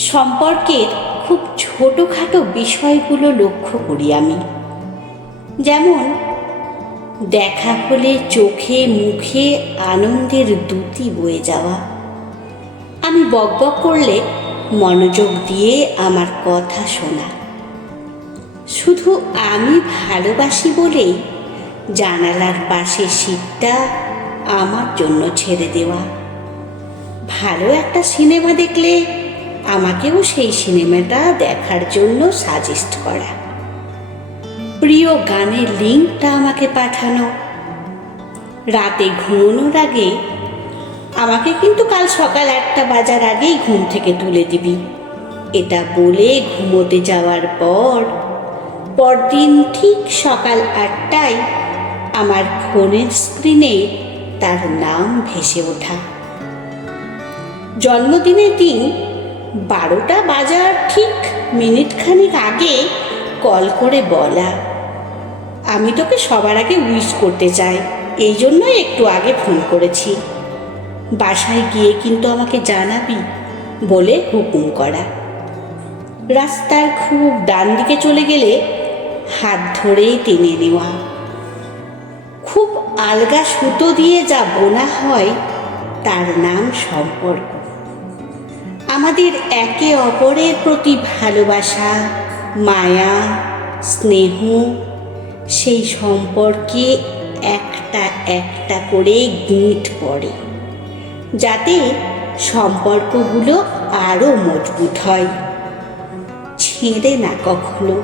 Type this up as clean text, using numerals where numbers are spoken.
সম্পর্কের খুব ছোটোখাটো বিষয়গুলো লক্ষ্য করি আমি। যেমন দেখা হলে চোখে মুখে আনন্দের দ্যুতি বয়ে যাওয়া, আমি বকবক করলে মনোযোগ দিয়ে আমার কথা শোনা, শুধু আমি ভালোবাসি বলেই জানালার পাশে সিটটা আমার জন্য ছেড়ে দেওয়া, ভালো একটা সিনেমা দেখলে আমাকেও সেই সিনেমাটা দেখার জন্য সাজেস্ট করা, প্রিয় গানের লিঙ্কটা আমাকে পাঠানো, রাতে ঘুমানোর আগে আমাকে কিন্তু কাল সকাল 8টা বাজার আগেই ঘুম থেকে তুলে দিবি, এটা বলে ঘুমোতে যাওয়ার পরদিন ঠিক সকাল 8টায় আমার ফোনের স্ক্রিনে তার নাম ভেসে ওঠা। জন্মদিনের দিন 12টা বাজার ঠিক মিনিটখানেক আগে কল করে বলা, আমি তোকে সবার আগে উইশ করতে চাই, এই জন্যই একটু আগে ফোন করেছি, বাসায় গিয়ে কিন্তু আমাকে জানাবি বলে হুকুম করা। রাস্তার খুব ডান দিকে চলে গেলে হাত ধরেই টেনে নেওয়া, খুব আলগা সুতো দিয়ে যা বোনা হয় তার নাম সম্পর্ক। আমাদের একে অপরের প্রতি ভালোবাসা, মায়া, স্নেহ, সেই সম্পর্কে একটা একটা করে গিঁট পড়ে, যাতে সম্পর্কগুলো আরও মজবুত হয়, ছেড়ে না কখনো।